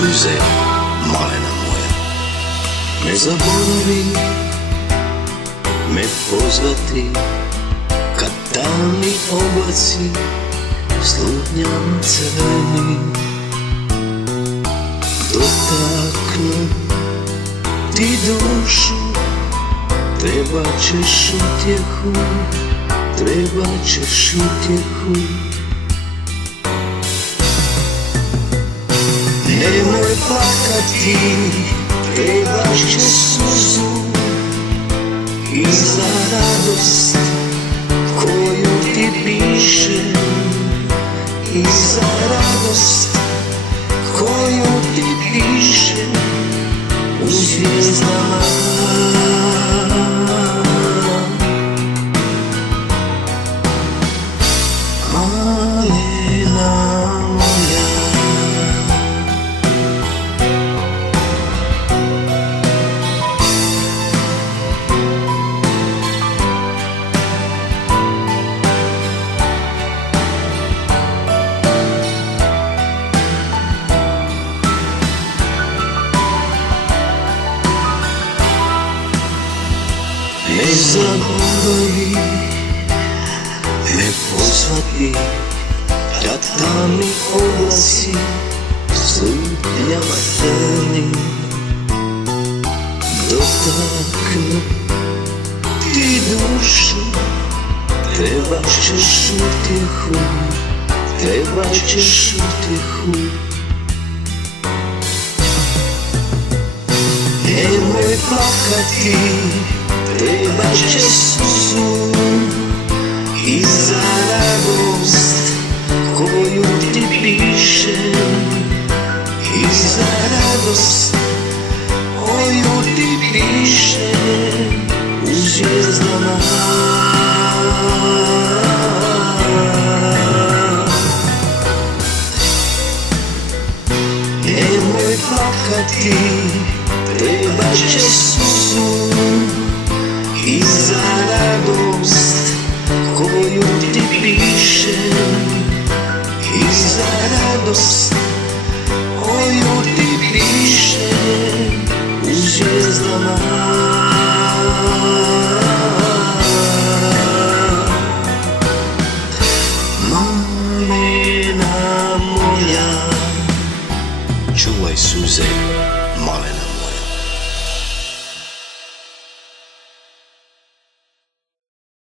suze, malena moja. Ne zaboravi me pozvati kad tamni oblaci slutnjam crveni dotaknu ti dušu. Trebat ćeš utjehu, trebat ćeš utjehu. Nemoj plakati, trebat će suzu i za radost koju ti pišem, i za radost koju ti pišem u zvijezdama. Ne zaboravi me pozvati kad tamni oblaci slutnjama crvenim dotaknu ti dušu. Trebat ćeš utjehu, trebat ćeš utjehu. Nemoj plakati, trebat će suzu i za radost koju ti pišem, i za radost koju ti pišem u zvijezdama. Nemoj plakati, trebat će suzu i za radost koju ti pišem, i za radost koju ti pišem u zvijezdama. Malena moja, čuvaj suze, malena.